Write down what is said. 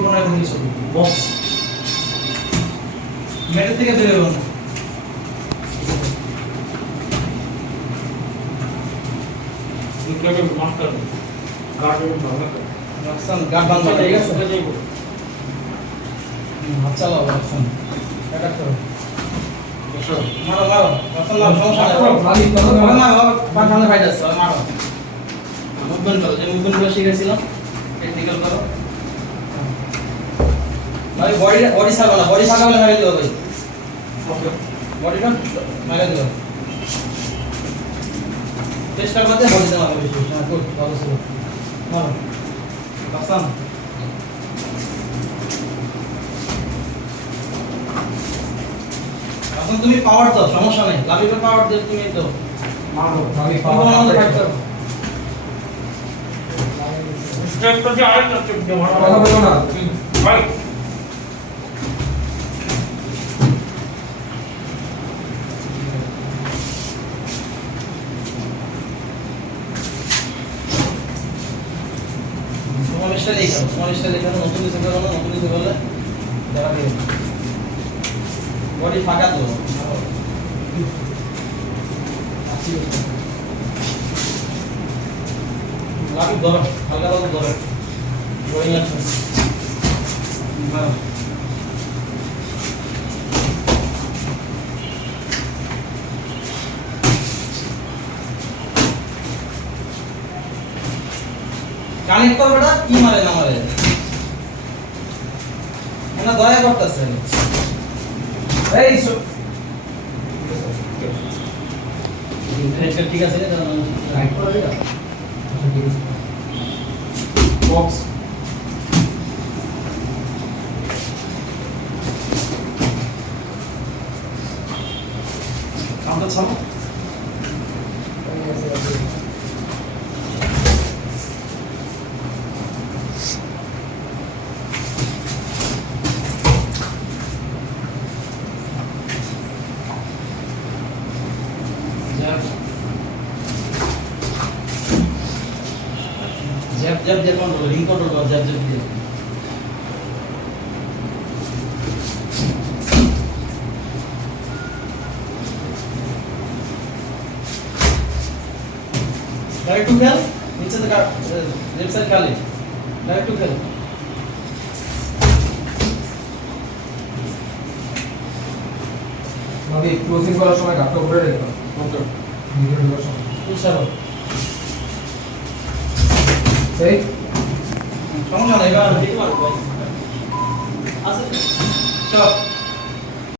দিব না কোনো কিছু বক্স মেটের থেকে বের হবে না ইনক্লুডিং মাস্টার গার্ডেন ভালো করে রাখছেন গার্ড বান্ধ হয়ে গেছে আচ্ছা লাও রাখছেন এটা করো মারো মারো রাখছেন না সমস্যা নাই ভালো করো না বান্ধ ফাইট আছে মারো মুভমেন্ট করো যে মুভমেন্ট গুলো শিখেছিলাম টেকনিক্যাল করো ভাই বডি সাগালা মেরে দিও ভাই ওকে বডিটা মেরে দিও চেষ্টা করতে বডি দেওয়া হবে বেশি না গুড ভালো ছিল মারো রাখছেন এখন তুমি পাওয়ার দাও সমস্যা নাই লাভিকে পাওয়ার দিও তুমি তো মারো আমি পাওয়ার ফাইট করো স্টেপটা যে আরেকটা স্টেপ দিয়ে মারো কথা বলো না ভাই তোমার স্টাইল এখানে নতুন কিছু করো না নতুন কিছু করলে দেখা দিও বডি ফাঁকা তো লাভি ধরো হালকা ধরো ধরো ড্রয়িং আছে মারো কানেক্ট কর বেটা কি মারে না মারে না দয়া করতেছে এই ঠিক আছে রাইট করে দিলা আচ্ছা ঠিক আছে বক্স কাউন্টার ছাড়ো जब जब कंट्रोल रिंग कंट्रोल जब जब दिए डायरेक्ट टू खेल नीचे से लेफ्ट साइड खाली डायरेक्ट टू खेल ভাবি ক্লোজিং করার সময় ঘাটটা উপরে রেখো ওকে ভিডিও দেওয়ার সময় পুষারো এই সমস্যা নাই এবার দেখতে পারো আছে চল